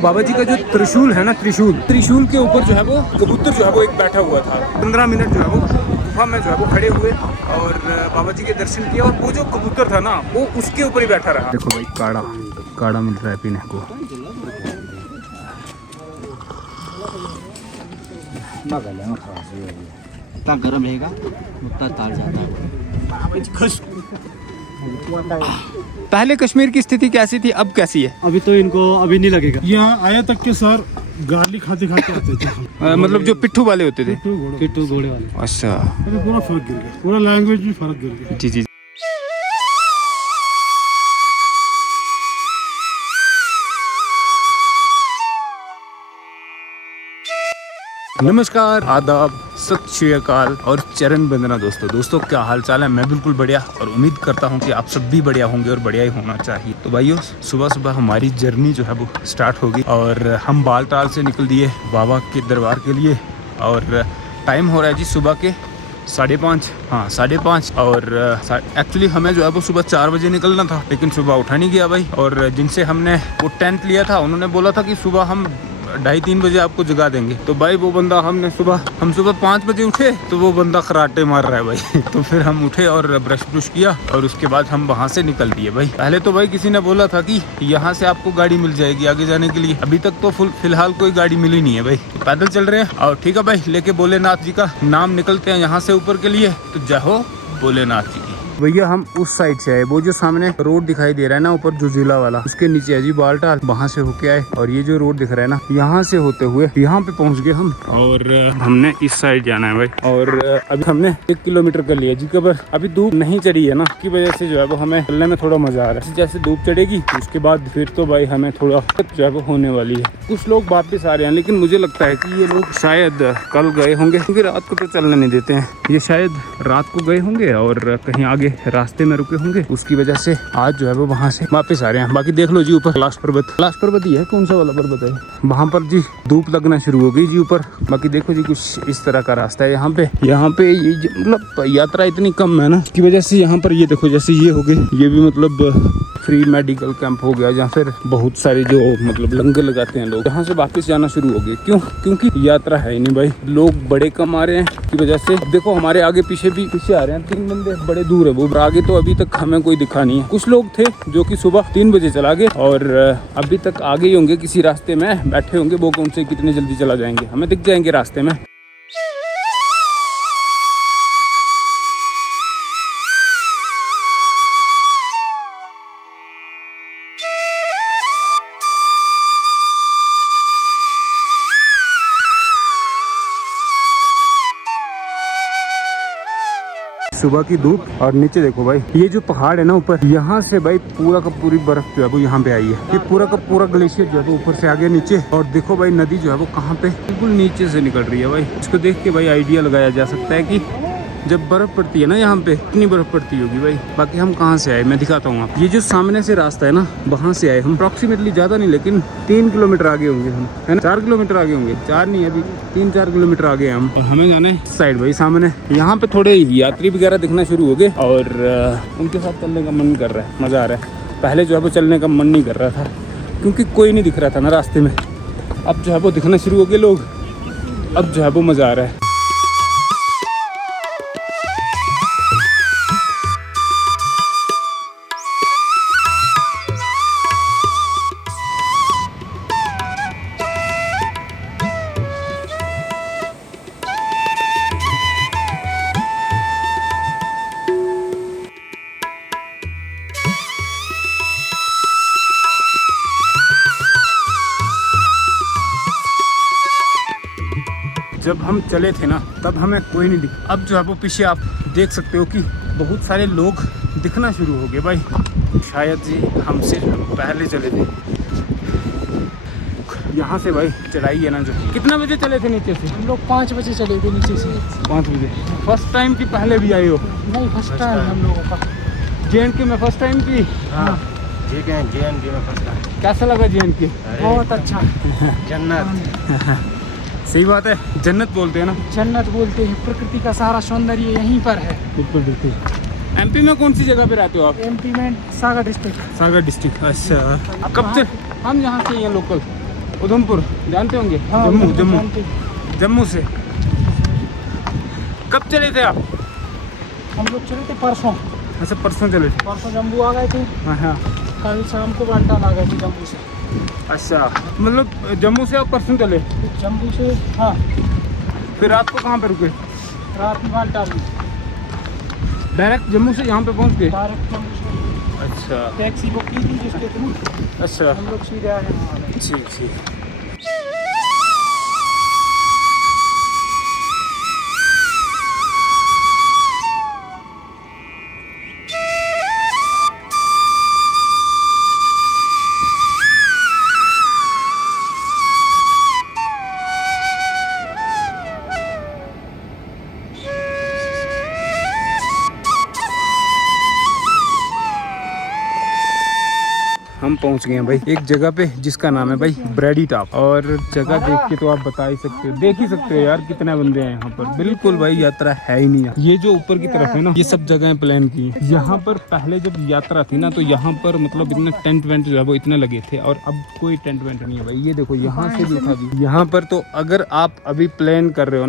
बाबा जी का जो त्रिशूल है ना, त्रिशूल के ऊपर जो है वो कबूतर जो है वो एक बैठा हुआ था। 15 मिनट जो है वो गुफा में जो है वो खड़े हुए और बाबा जी के दर्शन किए, और वो जो कबूतर था ना वो उसके ऊपर ही बैठा रहा। देखो भाई काढ़ा मिल रहा है पीने को। इतना गर्म रहेगा उतना तार जाता है। पहले कश्मीर की स्थिति कैसी थी, अब कैसी है? अभी तो इनको अभी नहीं लगेगा। यहाँ आया तक के सर गाली खाते खाते आते थे। मतलब जो पिट्ठू वाले होते थे। पिट्ठू घोड़े वाले। अच्छा, अभी पूरा फर्क गिर गया, पूरा लैंग्वेज में फर्क गिर गया। जी। नमस्कार, आदाब, सत श्री अकाल और चरण वंदना दोस्तों क्या हाल चाल है? मैं बिल्कुल बढ़िया और उम्मीद करता हूं कि आप सब भी बढ़िया होंगे और बढ़िया ही होना चाहिए। तो भाइयों, सुबह हमारी जर्नी जो है वो स्टार्ट होगी और हम बालटाल से निकल दिए बाबा के दरबार के लिए। और टाइम हो रहा है जी सुबह के 5:30। हाँ 5:30। और एक्चुअली हमें जो है वो सुबह 4 बजे निकलना था, लेकिन सुबह उठा नहीं गया भाई। और जिनसे हमने वो टेंट लिया था उन्होंने बोला था कि सुबह हम 2:30-3 बजे आपको जगा देंगे। तो भाई वो बंदा हम सुबह 5 बजे उठे तो वो बंदा खराटे मार रहा है भाई। तो फिर हम उठे और ब्रश किया और उसके बाद हम वहाँ से निकल दिए भाई। पहले तो भाई किसी ने बोला था कि यहाँ से आपको गाड़ी मिल जाएगी आगे जाने के लिए। अभी तक तो फिलहाल कोई गाड़ी मिली नहीं है भाई, तो पैदल चल रहे हैं। और ठीक है भाई, लेके भोलेनाथ जी का नाम निकलते हैं यहाँ से ऊपर के लिए। तो जय हो भोलेनाथ जी की। भैया हम उस साइड से आए, वो जो सामने रोड दिखाई दे रहा है ना ऊपर जो जिला वाला, उसके नीचे है जी बालटाल। वहाँ से होके आए और ये जो रोड दिख रहा है ना, यहाँ से होते हुए यहाँ पे पहुँच गए हम। और हमने इस साइड जाना है भाई। और अभी हमने 1 किलोमीटर कर लिया जी कवर। अभी धूप नहीं चढ़ी है ना, की वजह से जो है वो हमें चलने में थोड़ा मजा आ रहा है। जैसे धूप चढ़ेगी उसके बाद फिर तो भाई हमें थोड़ा जो है वो होने वाली है। कुछ लोग वापिस आ रहे हैं, लेकिन मुझे लगता है कि ये लोग शायद कल गए होंगे, क्योंकि रात को तो चलने नहीं देते हैं। ये शायद रात को गए होंगे और कहीं आगे रास्ते में रुके होंगे, उसकी वजह से आज जो है वो वहाँ से वापस आ रहे हैं। बाकी देख लो जी ऊपर कैलाश पर्वत ही है, कौन सा वाला पर्वत है वहाँ पर जी, धूप लगना शुरू हो गई जी ऊपर। बाकी देखो जी कुछ इस तरह का रास्ता है यहाँ पे ये मतलब यात्रा इतनी कम है ना, इसकी वजह से यहाँ पर ये देखो जैसे ये हो गए, ये भी मतलब फ्री मेडिकल कैंप हो गया, जहाँ फिर बहुत सारे जो मतलब लंगर लगाते हैं लोग, यहाँ से वापस जाना शुरू हो गए। क्योंकि यात्रा है ही नहीं भाई, लोग बड़े कम आ रहे हैं की वजह से। देखो हमारे आगे पीछे आ रहे हैं 3 बंदे, बड़े दूर है वो, आगे तो अभी तक हमें कोई दिखा नहीं है। कुछ लोग थे जो कि सुबह 3 बजे चला गए और अभी तक आगे ही होंगे, किसी रास्ते में बैठे होंगे। वो कौन से कितने जल्दी चला जाएंगे, हमें दिख जाएंगे रास्ते में। सुबह की धूप और नीचे देखो भाई, ये जो पहाड़ है ना ऊपर, यहाँ से भाई पूरा का पूरी बर्फ जो है वो यहाँ पे आई है। ये पूरा का पूरा ग्लेशियर जो है वो ऊपर से आगे नीचे। और देखो भाई नदी जो है वो कहाँ पे बिल्कुल नीचे से निकल रही है भाई। इसको देख के भाई आइडिया लगाया जा सकता है कि जब बर्फ पड़ती है ना यहाँ पे, कितनी बर्फ पड़ती होगी भाई। बाकी हम कहाँ से आए मैं दिखाता हूँ आप। ये जो सामने से रास्ता है ना, वहाँ से आए हम। अप्रॉक्सीमेटली ज्यादा नहीं, लेकिन 3 किलोमीटर आगे होंगे हम, है ना। 4 किलोमीटर आगे होंगे, 4 नहीं अभी 3-4 किलोमीटर आगे हम। और हमें जाने साइड भाई सामने। यहाँ पे थोड़े यात्री वगैरह दिखना शुरू हो गए और उनके साथ चलने का मन कर रहा है, मजा आ रहा है। पहले जो है वो चलने का मन नहीं कर रहा था, क्योंकि कोई नहीं दिख रहा था ना रास्ते में। अब जो है वो दिखना शुरू हो गए लोग, अब जो है वो मजा आ रहा है। जब हम चले थे ना तब हमें कोई नहीं दिखा। अब जो है वो पीछे आप देख सकते हो कि बहुत सारे लोग दिखना शुरू हो गए भाई। शायद जी हमसे पहले चले थे। यहाँ से भाई चढ़ाई है ना, जो कितना बजे चले थे नीचे से? हम लोग 5 बजे चले गए नीचे से। 5 बजे। फर्स्ट टाइम की पहले भी आए हो? नहीं, फर्स्ट टाइम हम लोगों का। JNK में फर्स्ट टाइम की? हाँ JNK में फर्स्ट टाइम। कैसा लगा JNK? बहुत अच्छा। जन्नत। सही बात है, जन्नत बोलते हैं ना। जन्नत बोलते हैं, प्रकृति का सारा सौंदर्य यहीं पर है। बिल्कुल बिल्कुल। MP में कौन सी जगह पे रहते हो आप? MP में सागर डिस्ट्रिक्ट। सागर डिस्ट्रिक्ट। अच्छा, कब से? हम यहाँ के हैं लोकल। उधमपुर जानते होंगे? हाँ, जम्मू उधमपुर जम्मू जानते। जम्मू से कब चले थे आप? हम लोग चले थे परसों। अच्छा परसों चले थे। परसों जम्मू आ गए थे, हाँ हाँ कल शाम को बाल्टाल आ गए थे जम्मू से। अच्छा मतलब जम्मू से आप परसों चले, जम्मू से हाँ, फिर रात को कहाँ पे रुके? रात में बाल्टाल में डायरेक्ट जम्मू से यहाँ पे पहुँच गए? डायरेक्ट जम्मू से अच्छा टैक्सी बुक की थी जिसके थ्रू अच्छा हम लोग सीधे आए हैं वहाँ। ठीक ठीक। हम पहुंच गए हैं भाई एक जगह पे जिसका नाम है भाई ब्रेडी टॉप, और जगह देख के तो आप बता ही सकते हो, देख ही सकते हो यार कितने बंदे हैं यहाँ पर। बिल्कुल भाई यात्रा है ही नहीं है। ये जो ऊपर की तरफ है ना, ये सब जगह प्लान की है। यहाँ पर पहले जब यात्रा थी ना, तो यहाँ पर मतलब इतने टेंट वेंट जो है वो इतने लगे थे, और अब कोई टेंट वेंट नहीं है भाई। ये देखो यहाँ से भी उठा दी यहाँ पर। तो अगर आप अभी प्लानिंग कर रहे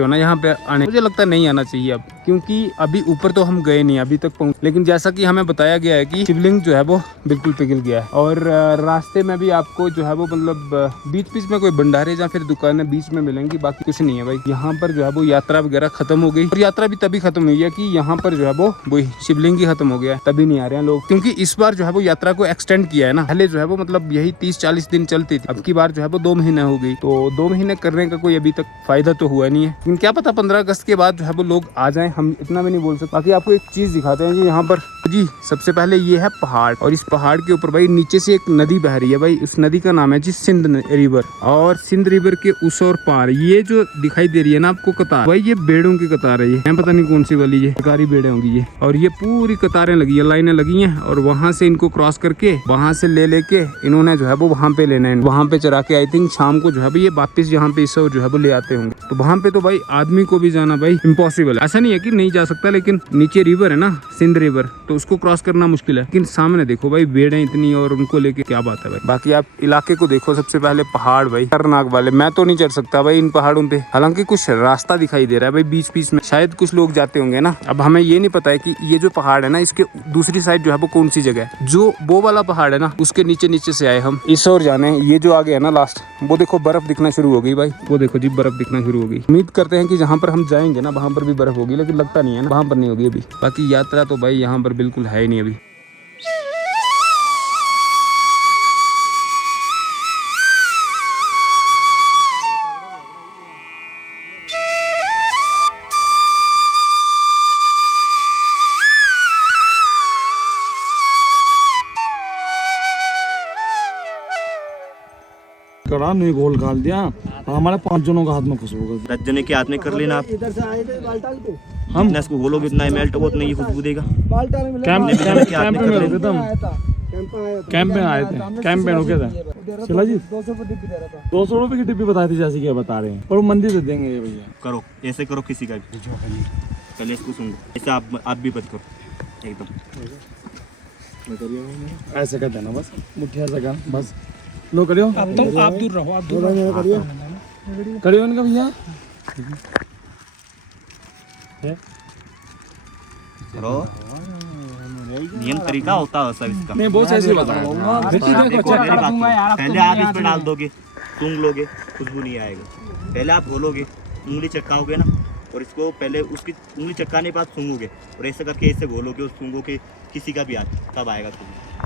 हो ना यहाँ पे आने, मुझे लगता है नहीं आना चाहिए अब, क्योंकि अभी ऊपर तो हम गए नहीं अभी तक पहुँच। लेकिन जैसा कि हमें बताया गया है कि शिवलिंग जो है वो बिल्कुल पिघल गया है, और रास्ते में भी आपको जो है वो मतलब बीच बीच में कोई भंडारे या फिर दुकानें बीच में मिलेंगी, बाकी कुछ नहीं है भाई। यहाँ पर जो है वो यात्रा वगैरह खत्म हो गई, और यात्रा भी तभी खत्म हुई है कि यहाँ पर जो है वो शिवलिंग ही खत्म हो गया है, तभी नहीं आ रहे हैं लोग। क्योंकि इस बार जो है वो यात्रा को एक्सटेंड किया है ना, पहले जो है वो मतलब यही 30-40 दिन चलती थी, अब की बार जो है वो 2 महीने हो गई। तो 2 महीने करने का कोई अभी तक फायदा तो हुआ नहीं है, लेकिन क्या पता 15 अगस्त के बाद जो है वो लोग आ जाए, हम इतना भी नहीं बोल सकते। बाकी आपको एक चीज दिखाते हैं जी, यहाँ पर जी सबसे पहले ये है पहाड़, और इस पहाड़ के ऊपर भाई नीचे से एक नदी बह रही है भाई। उस नदी का नाम है जी सिंध रिवर, और सिंध रिवर के उस और पार ये जो दिखाई दे रही है ना आपको कतार, भाई ये बेड़ों की कतार है। ये पता नहीं कौन सी वाली, ये सरकारी बेड़े होंगी ये, और ये पूरी कतारें लगी है, लाइनें लगी हैं, और वहां से इनको क्रॉस करके वहां से ले लेके इन्होंने जो है वो वहां पे लेना है, वहां पे चरा के आई थिंक शाम को जो है ये वापिस यहाँ पे इस और जो है वो ले आते होंगे। तो वहां पे तो भाई आदमी को भी जाना भाई इम्पॉसिबल है। ऐसा नहीं है कि नहीं जा सकता, लेकिन नीचे रिवर है ना सिंध रिवर, तो उसको क्रॉस करना मुश्किल है। लेकिन सामने देखो भाई बेड़े इतनी, और उनको लेके क्या बात है भाई। बाकी आप इलाके को देखो, सबसे पहले पहाड़ भाई खतरनाक वाले, मैं तो नहीं चढ़ सकता भाई इन पहाड़ों पे। हालांकि कुछ रास्ता दिखाई दे रहा है भाई बीच बीच में, शायद कुछ लोग जाते होंगे ना। अब हमें ये नहीं पता है कि ये जो पहाड़ है ना, इसके दूसरी साइड जो है वो कौन सी जगह है। जो वो वाला पहाड़ है ना, उसके नीचे नीचे से आए हम इस ओर जाने। ये जो आगे है ना लास्ट, वो देखो बर्फ दिखना शुरू हो गई भाई, वो देखो जी बर्फ दिखना शुरू हो गई। उम्मीद करते हैं कि जहाँ पर हम जाएंगे ना वहाँ पर भी बर्फ होगी, लेकिन लगता नहीं है ना वहाँ पर नहीं होगी अभी। बाकी यात्रा तो भाई यहाँ पर बिल्कुल है ही नहीं अभी। कड़ा नहीं गोल गाल दिया, हमारे 5 जनों का हाथ में खुशबू कर 10 जने के हाथ में कर लेना आप। इधर से आए थे बाल्टाल को, हम जितना इसको घोलोगे उतना ही मेल्ट होगा, उतना ही खुशबू देगा। बाल्टाल में कैंप कैंप में रुके थे हम, आया था, कैंप में आया था। कैंप में आए थे, कैंप में रुके थे। चला जी 200 रुपये डिब्बी दे रहा था। 200 रुपए की डिब्बी बताई थी जैसे कि बता रहे हैं, और वो मंदिर से देंगे ये भैया। करो ऐसे करो, किसी का भी पहले इसको सुन लो, ऐसे आप भी मत करो एकदम। ऐसे कर देना बस, मुठिया से कर बस, लो करियो। अब तो आप दूर रहो, आप दूर रहो। करियो उनका भैया। करो, नियम तरीका होता है सब इसका। नहीं बहुत ऐसे बताया, देखो, मेरी बात सुनो। पहले आप इस पर डाल दोगे, सूंघ लोगे, खुशबू नहीं आएगा। पहले आप घोलोगे, उंगली चटकाओगे ना, और इसको पहले उसकी उंगली चटकाने के बाद सूंघोगे, और ऐसे करके ऐसे घोलोगे और सूंघोगे, किसी का भी हाथ तब आएगा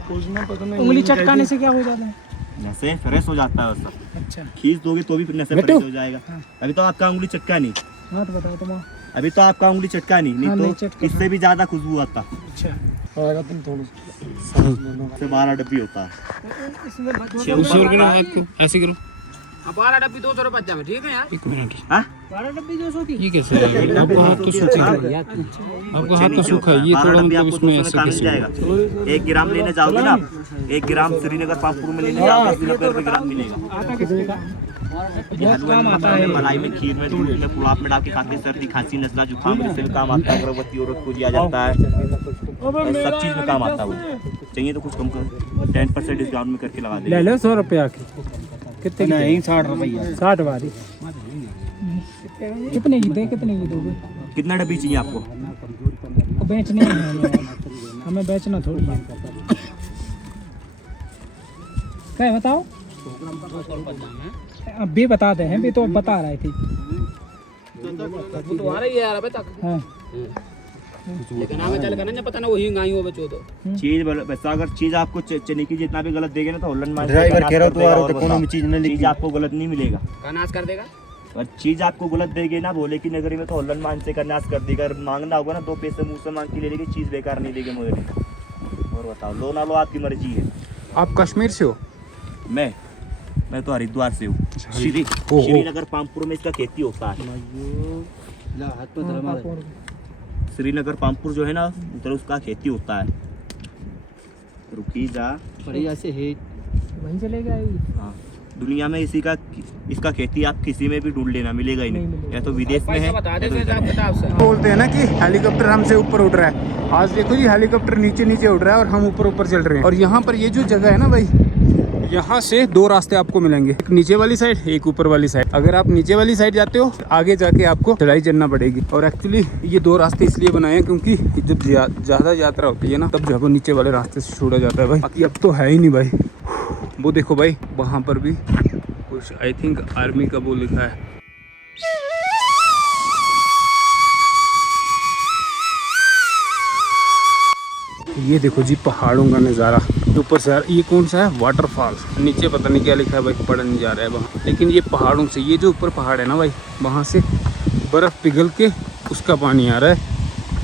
खुशबू। उंगली चटकाने से क्या हो जाता है? नशे फ्रेश हो जाता है वैसा। अच्छा खींच दोगे तो भी नशे फ्रेश हो जाएगा। अभी तो आपका उंगली चटका नहीं, हाँ तो बताओ तुम। अभी तो आपका उंगली चटका नहीं, हाँ, नहीं तो चटका। इससे भी ज्यादा खुशबू आता। अच्छा आएगा तुम थोड़ा इससे 12 डब्बी होता है। ऐसे करो, 12 डब्बी 200 रुपये बच्चा में, ठीक है यार। 1 मिनट। 12 डब्बी 200 की। ये कैसे है? आपको हाथ तो सूखा है, आपको हाथ तो सूखा है, ये 12 थोड़ा डब्बी मतलब आपको इसमें 200 ऐसे में कैसे मिल जाएगा। 1 ग्राम लेने जाओगे ना, 1 ग्राम श्रीनगर पामपुर में लेने जाओगे 80 रुपये ग्राम मिलेगा। आता किसके का? ये हलवे में, मसाले में, मलाई में, खीर में, दूध में, पुलाव में डाल के खाते हैं। सर्दी खांसी नजला जुकाम इससे भी काम आता है। गर्भवती औरत को दिया जाता है, सब चीज में काम आता है। वो चाहिए तो कुछ कम करो, 10% डिस्काउंट में करके लगा देंगे। ले लो 100 रुपया की। कितने नहीं 60 रुपया 60 वाली कितने की दे कितने की दोगे? कितना डब्बी चाहिए आपको? वो बेचने ही हैं हमें बेचना थोड़ी है। क्या है बताओ? अब भी बता दे हैं भी तो बता रहे थे। तो आ रही है यार अबे तक हाँ लेकिन हमें चल करना पता ना वही गाई हो बचो तो चीज वैसा अगर चीज आपको चने की जितना भी गलत देगे ना तो होलन मान ड्राइवर कह रहा तू आ रहा तो कोनो भी चीज न चीज आपको गलत नहीं मिलेगा। का नाश कर देगा और चीज आपको गलत देगी ना बोले की नगरी में तो होलन मान से का नाश कर देगा। मांगना होगा ना 2 पैसे मुंह से मांग के ले लेगी, चीज बेकार नहीं देगी मुझे। और बताओ लो ना लो आपकी मर्जी है। आप कश्मीर से हो? मैं तो हरिद्वार से हूँ। श्रीनगर पामपुर में इसका खेती होता है। श्रीनगर पामपुर जो है ना उधर उसका खेती होता है। रुकी जा बढ़िया से है वहीं चले गए। हाँ दुनिया में इसका खेती आप किसी में भी ढूंढ लेना मिलेगा ही नहीं। या तो विदेश में है बता दे हिसाब किताब से बोलते हैं ना कि हेलीकॉप्टर हमसे ऊपर उड़ रहा है। आज देखो जी हेलीकॉप्टर नीचे नीचे उड़ रहा है और हम ऊपर ऊपर चल रहे हैं। और यहाँ पर ये जो जगह है ना भाई, यहाँ से 2 रास्ते आपको मिलेंगे, एक नीचे वाली साइड एक ऊपर वाली साइड। अगर आप नीचे वाली साइड जाते हो आगे जाके आपको चढ़ाई चढ़ना पड़ेगी। और एक्चुअली ये 2 रास्ते इसलिए बनाए हैं क्योंकि जब ज्यादा यात्रा होती है ना तब जो है नीचे वाले रास्ते से छोड़ा जाता है भाई। बाकी अब तो है ही नहीं भाई। वो देखो भाई वहाँ पर भी कुछ आई थिंक आर्मी का वो लिखा है। ये देखो जी पहाड़ों का नज़ारा ऊपर से। ये कौन सा है? वाटरफॉल। नीचे पता नहीं क्या लिखा है भाई, पढ़ नहीं जा रहा है वहाँ। लेकिन ये पहाड़ों से, ये जो ऊपर पहाड़ है ना भाई, वहाँ से बर्फ़ पिघल के उसका पानी आ रहा है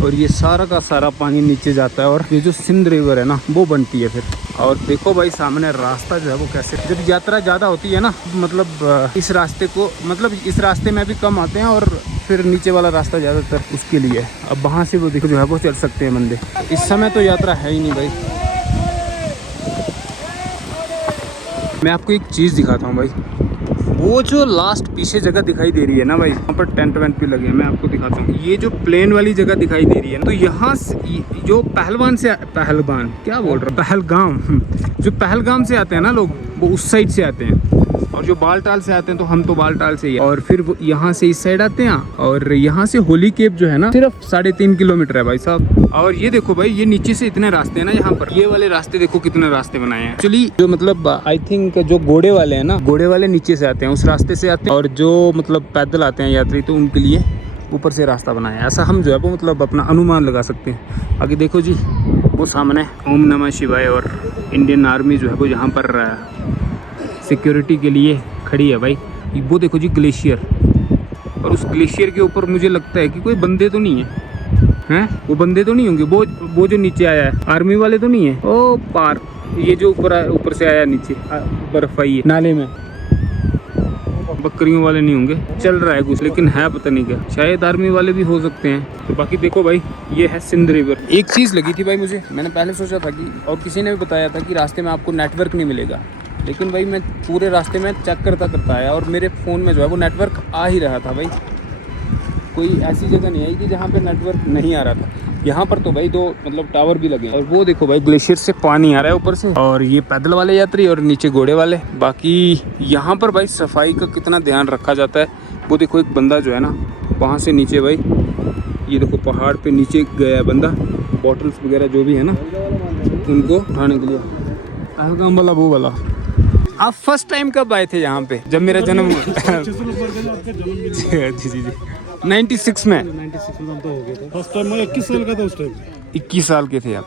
और ये सारा का सारा पानी नीचे जाता है और ये जो सिंध रिवर है ना वो बनती है फिर। और देखो भाई सामने रास्ता जो है वो कैसे, जब यात्रा ज़्यादा होती है ना मतलब इस रास्ते को, मतलब इस रास्ते में भी कम आते हैं और फिर नीचे वाला रास्ता ज़्यादातर उसके लिए। अब वहाँ से वो देखो जो है वो चल सकते हैं बंदे। इस समय तो यात्रा है ही नहीं भाई। मैं आपको एक चीज़ दिखाता हूँ भाई, वो जो लास्ट पीछे जगह दिखाई दे रही है ना भाई, वहाँ पर टेंट वेंट भी लगे हैं। मैं आपको दिखाता हूँ, ये जो प्लेन वाली जगह दिखाई दे रही है तो यहाँ से जो पहलगाम क्या बोल रहा हूँ, पहलगाम जो पहलगाम से आते हैं ना लोग वो उस साइड से आते हैं। और जो बालटाल से आते हैं तो हम तो बालटाल से ही, और फिर वो यहाँ से इस साइड आते हैं। और यहाँ से होली केप जो है ना सिर्फ 3.5 किलोमीटर है भाई साहब। और ये देखो भाई ये नीचे से इतने रास्ते हैं ना, यहाँ पर ये वाले रास्ते देखो कितने रास्ते बनाए हैं। एक्चुअली जो मतलब आई थिंक जो घोड़े वाले हैं ना, घोड़े वाले नीचे से आते हैं, उस रास्ते से आते हैं। और जो मतलब पैदल आते हैं यात्री तो उनके लिए ऊपर से रास्ता बनाया है। ऐसा हम जो है वो मतलब अपना अनुमान लगा सकते हैं। आगे देखो जी वो सामने ओम नमः शिवाय और इंडियन आर्मी जो है वो यहाँ पर सिक्योरिटी के लिए खड़ी है भाई। वो देखो जी ग्लेशियर, और उस ग्लेशियर के ऊपर मुझे लगता है कि कोई बंदे तो नहीं है, वो बंदे तो नहीं होंगे। वो जो नीचे आया है आर्मी वाले तो नहीं है। ओ पार ये जो ऊपर से आया नीचे बर्फ आई है नाले में, बकरियों वाले नहीं होंगे। चल रहा है कुछ लेकिन है पता नहीं क्या, शायद आर्मी वाले भी हो सकते हैं। तो बाकी देखो भाई ये है सिंध रिवर। एक चीज़ लगी थी भाई मुझे, मैंने पहले सोचा था कि, और किसी ने भी बताया था कि रास्ते में आपको नेटवर्क नहीं मिलेगा, लेकिन भाई मैं पूरे रास्ते में चेक करता आया और मेरे फ़ोन में जो है वो नेटवर्क आ ही रहा था भाई। कोई ऐसी जगह नहीं आई कि जहाँ पे नेटवर्क नहीं आ रहा था। यहाँ पर तो भाई 2 मतलब टावर भी लगे। और वो देखो भाई ग्लेशियर से पानी आ रहा है ऊपर से, और ये पैदल वाले यात्री और नीचे घोड़े वाले। बाकी यहाँ पर भाई सफाई का कितना ध्यान रखा जाता है। वो देखो एक बंदा जो है ना वहाँ से नीचे भाई, ये देखो पहाड़ पे नीचे गया है बंदा, बॉटल्स वगैरह जो भी है ना उनको उठाने के लिए। पहलगाम वाला वो वाला। आप फर्स्ट टाइम कब आए थे यहाँ पे? जब मेरा जन्म हुआ जी 96 में। 96 में तो हो गया था फर्स्ट टाइम। मैं 21 साल का था उस टाइम। 21 साल के थे आप?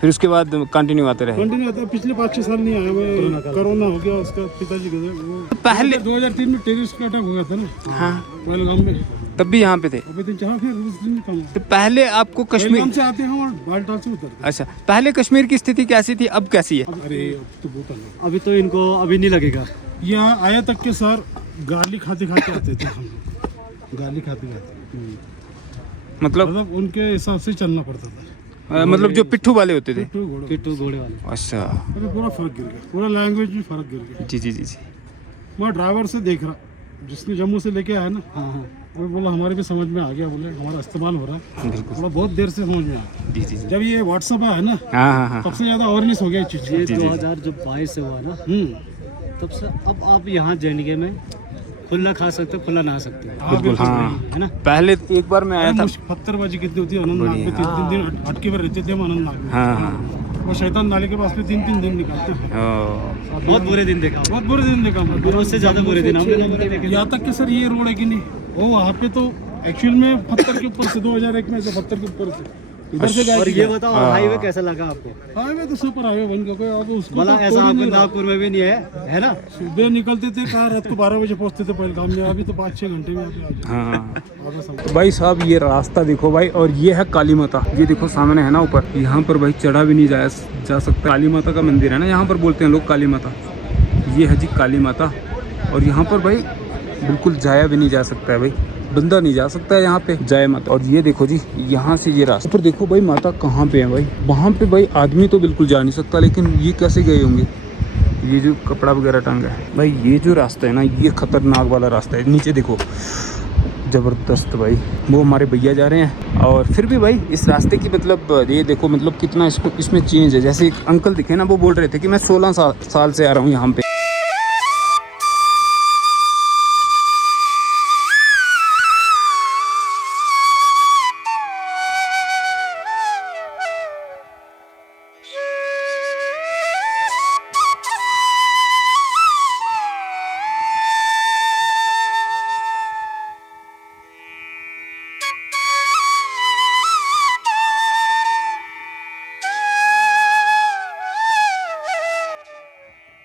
फिर उसके बाद कंटिन्यू आते रहे? कंटिन्यू आता। पिछले 5-6 साल नहीं आया मैं, कोरोना हो गया। उसका पिताजी गए वो पहले 2003 में टेररिस्ट अटैक हो गया था ना। हाँ पहलगाम में, तब भी यहाँ पे थे? अभी दिन जहाँ फिर उस दिन कम। तो पहले आपको कश्मीर से आते हैं और बालटाल से उतर। अच्छा, पहले कश्मीर की स्थिति कैसी थी, अब कैसी है? अरे अब तो बहुत अलग। अभी तो इनको अभी नहीं लगेगा। यहाँ आया तक के सर गाली खाते खाते आते थे हम लोग, गाली खाते खाते। मतलब उनके हिसाब से चलना पड़ता था। मतलब जो पिट्ठू वाले होते थे? पिट्ठू घोड़े वाले। अच्छा। अरे पूरा फर्क गिर गया, पूरा लैंग्वेज में फर्क गिर गया। जी जी जी जी। मैं ड्राइवर से देख रहा, जिसने जम्मू से लेके आया ना, वो बोला हमारे भी समझ में आ गया, बोले हमारा इस्तेमाल हो रहा है। बिल्कुल। बोला बहुत देर से समझ में आया। जी जी जी। जब ये व्हाट्सएप आया ना हाँ हाँ हाँ, सबसे ज़्यादा अवेयरनेस हो गया इस चीज़। 2022 से हुआ ना, तब से अब आप यहाँ जर्नी में खुला खा सकते हो, खुला नहा सकते हो, बिल्कुल हाँ। है ना। पहले एक बार मैं आया था। पत्थरबाजी कितनी होती है अनंतनाग में, 3 दिन अटके हुए रहते थे हम अनंतनाग में। हाँ हाँ वो शैतान नाले के पास में 3 दिन निकालते हैं। बहुत बुरे दिन देखा, बहुत बुरे दिन देखा मैं, उससे ज्यादा बुरे दिन हमने तो देखे। यहाँ तक कि सर ये रोड है कि नहीं, वो वहाँ पे तो एक्चुअल में पत्थर के ऊपर से 2001 में ऐसे पत्थर के ऊपर से इधर से और ये बताओ हाईवे कैसा लगा आपको? हाईवे तो सुपर हाईवे बन गया, अब उसको भला तो ऐसा कोई आपको नहीं रहा। नागपुर में भी नहीं है ना। सुबह निकलते थे कार, रात को 12 बजे पहुँचते थे पहलगाम में, अभी तो 5-6 घंटे में अभी आ जाते हैं। हाँ तो भाई साहब ये रास्ता देखो भाई, और ये है काली माता, ये देखो सामने है ना ऊपर, यहाँ पर भाई चढ़ा भी नहीं जा सकता। काली माता का मंदिर है ना, यहाँ पर बोलते हैं लोग काली माता, ये है जी काली माता। और यहाँ पर भाई बिल्कुल जाया भी नहीं जा सकता है भाई, बंदा नहीं जा सकता है यहाँ पे, जय माता। और ये देखो जी यहाँ से ये रास्ता पर देखो भाई, माता कहाँ पे है भाई, वहाँ पे भाई आदमी तो बिल्कुल जा नहीं सकता, लेकिन ये कैसे गए होंगे, ये जो कपड़ा वगैरह टंगा है भाई। ये जो रास्ता है ना, ये खतरनाक वाला रास्ता है, नीचे देखो ज़बरदस्त भाई। वो हमारे भैया जा रहे हैं, और फिर भी भाई इस रास्ते की मतलब ये देखो मतलब कितना इसमें चेंज है। जैसे एक अंकल दिखे ना, वो बोल रहे थे कि मैं 16 साल से आ रहा हूँ यहाँ पे।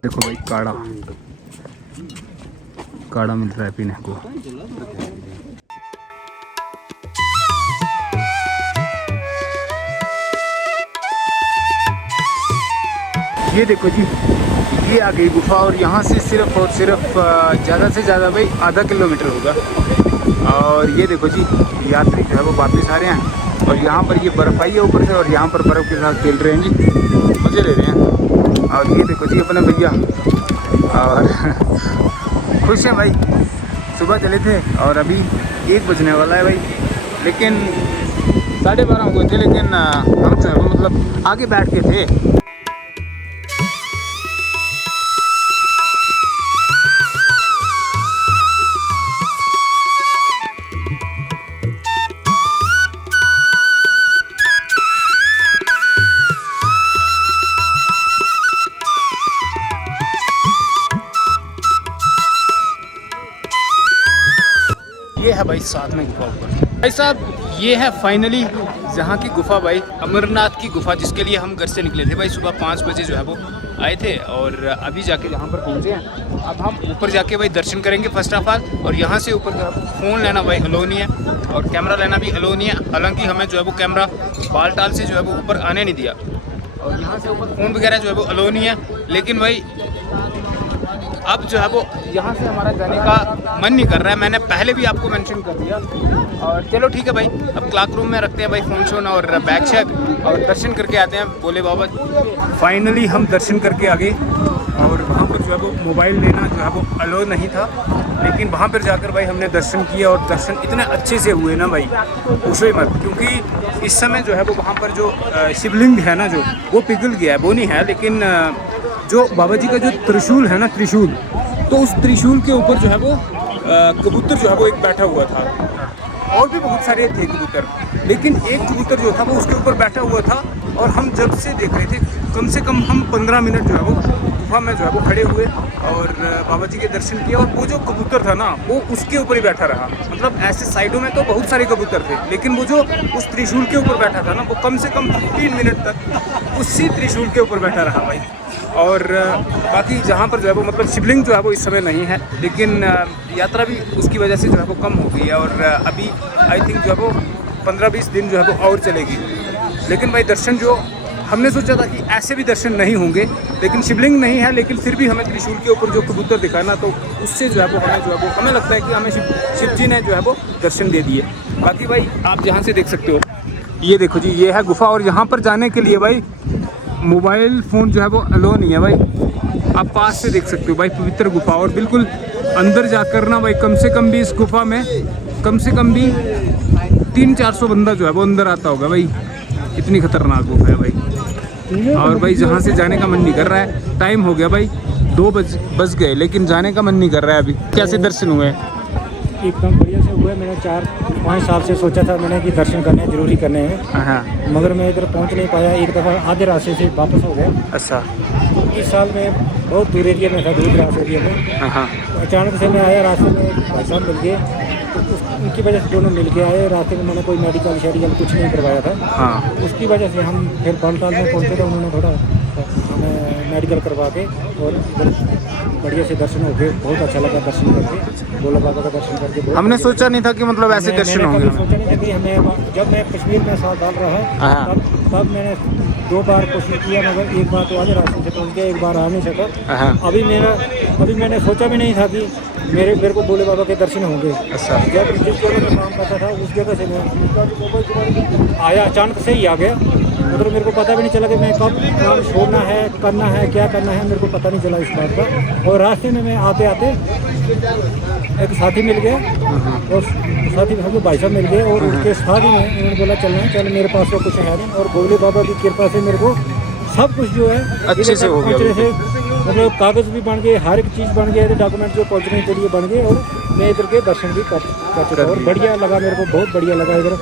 देखो भाई काढ़ा मिल रहा है पीने को। ये देखो जी, ये आ गई गुफा, और यहाँ से सिर्फ और सिर्फ ज़्यादा से ज़्यादा भाई आधा किलोमीटर होगा। और ये देखो जी, यात्री जो है वो वापस आ रहे हैं, और यहाँ पर ये बर्फ आई है ऊपर से, और यहाँ पर बर्फ़ के साथ खेल रहे हैं जी, मज़े ले रहे हैं। और ये देखो जी अपने भैया, और खुश हैं भाई। सुबह चले थे और अभी 1 बजने वाला है भाई, लेकिन 12:30 हुए थे, लेकिन हम जो है वो मतलब आगे बैठ के थे। ये है भाई साथ में गुफा ऊपर भाई साहब, ये है फाइनली जहाँ की गुफा भाई, अमरनाथ की गुफा, जिसके लिए हम घर से निकले थे भाई सुबह 5 बजे जो है वो आए थे, और अभी जाके यहाँ पर पहुँचे हैं। अब हम ऊपर जाके भाई दर्शन करेंगे फर्स्ट ऑफ ऑल, और यहाँ से ऊपर जो है फ़ोन लेना भाई अलो नहीं है, और कैमरा लेना भी अलो नहीं है। हालांकि हमें जो है वो कैमरा बाल टाल से जो है वो ऊपर आने नहीं दिया, और यहाँ से ऊपर फ़ोन वगैरह जो है वो अलो नहीं है। लेकिन भाई अब जो है वो यहाँ से हमारा जाने का मन नहीं कर रहा है, मैंने पहले भी आपको मेंशन कर दिया। और चलो ठीक है भाई, अब क्लाक रूम में रखते हैं भाई फ़ोन शोन और बैग शैग, और दर्शन करके आते हैं भोले बाबा। फाइनली हम दर्शन करके आ गए, और वहाँ पर जो है वो मोबाइल लेना जो है वो अलो नहीं था, लेकिन वहाँ पर जाकर भाई हमने दर्शन किया, और दर्शन इतने अच्छे से हुए ना भाई, पूछो ही मत। क्योंकि इस समय जो है वो वहाँ पर जो शिवलिंग है ना, जो वो पिघल गया है, वो नहीं है, लेकिन जो बाबा जी का जो त्रिशूल है ना, त्रिशूल, तो उस त्रिशूल के ऊपर जो है वो कबूतर जो है वो एक बैठा हुआ था, और भी बहुत सारे थे कबूतर, लेकिन एक कबूतर जो था वो उसके ऊपर बैठा हुआ था। और हम जब से देख रहे थे, कम से कम हम 15 मिनट जो है वो गुफा में जो है वो खड़े हुए, और बाबा जी के दर्शन किए, और वो जो कबूतर था ना वो उसके ऊपर ही बैठा रहा। मतलब ऐसे साइडों में तो बहुत सारे कबूतर थे, लेकिन वो जो उस त्रिशूल के ऊपर बैठा था ना, वो कम से कम 15 मिनट तक उसी त्रिशूल के ऊपर बैठा रहा भाई। और बाकी जहाँ पर जो है वो मतलब शिवलिंग जो है वो इस समय नहीं है, लेकिन यात्रा भी उसकी वजह से जो है वो कम हो गई है, और अभी आई थिंक जो है वो 15-20 दिन जो है वो और चलेगी। लेकिन भाई दर्शन जो हमने सोचा था कि ऐसे भी दर्शन नहीं होंगे, लेकिन शिवलिंग नहीं है, लेकिन फिर भी हमें त्रिशूल के ऊपर जो कबूतर दिखा ना, तो उससे जो है वो हमें लगता है कि हमें शिव जी ने जो है वो दर्शन दे दिए। बाकी भाई आप जहाँ से देख सकते हो, ये देखो जी, ये है गुफा, और यहाँ पर जाने के लिए भाई मोबाइल फ़ोन जो है वो अलो नहीं है भाई। आप पास से देख सकते हो भाई पवित्र गुफा, और बिल्कुल अंदर जाकर ना भाई कम से कम भी इस गुफा में कम से कम भी 300-400 बंदा जो है वो अंदर आता होगा भाई, इतनी खतरनाक गुफा है भाई। और भाई जहाँ से जाने का मन नहीं कर रहा है, टाइम हो गया भाई 2 बज गए लेकिन जाने का मन नहीं कर रहा है अभी। कैसे दर्शन हुए? एकदम बढ़िया से हुआ। मैंने 4-5 साल से सोचा था मैंने कि दर्शन करने हैं, जरूरी करने हैं, हाँ। मगर मैं इधर पहुंच नहीं पाया। एक दफ़ा आधे रास्ते से वापस हो गया। अच्छा। इस साल में बहुत दूर एरिया में था, दूर दराज एरिया में। हाँ। तो अचानक से मैं आया, रास्ते में भाई साहब मिल गए, तो उनकी वजह से दोनों मिल के आए। रास्ते में मैंने कोई मेडिकल शेडिकल कुछ नहीं करवाया था। हाँ। उसकी वजह से हम फिर बालताल में पहुँचे तो उन्होंने थोड़ा हमें मेडिकल करवा के और इधर बढ़िया से दर्शन हो गए। बहुत अच्छा लगा दर्शन करके, भोला बाबा का दर्शन करके। बहुत हमने बढ़िया सोचा नहीं था कि मतलब ऐसे दर्शन मैंने होंगे। कभी सोचा नहीं था कि हमें, जब मैं कश्मीर में 7 साल रहा हाँ। तब मैंने 2 बार कोशिश किया, मगर एक बार तो आधे रास्ते से पहुँच गया, एक बार आ नहीं सका। हाँ। अभी मैंने सोचा भी नहीं था कि मेरे को भोले बाबा के दर्शन होंगे। अच्छा। जब जिस जगह मैं काम करता था उस जगह से मैं आया, अचानक से ही आ गया। मतलब मेरे को पता भी नहीं चला कि मैं कब काम छोड़ना है, करना है, क्या करना है, मेरे को पता नहीं चला इस बात का। और रास्ते में मैं आते आते एक साथी मिल गया और साथी भाई साहब मिल गए और उसके साथ ही में उन्होंने बोला चलना है, चल मेरे पास तो कुछ है नहीं। और भोले बाबा की कृपा से मेरे को सब कुछ जो है अच्छे से हो गया। पहुंचने से मतलब कागज़ भी बन गए, हर एक चीज़ बन गया, डॉक्यूमेंट जो पहुंचने के लिए बन गए और मैं इधर के दर्शन भी कर चुका और बढ़िया लगा, मेरे को बहुत बढ़िया लगा इधर।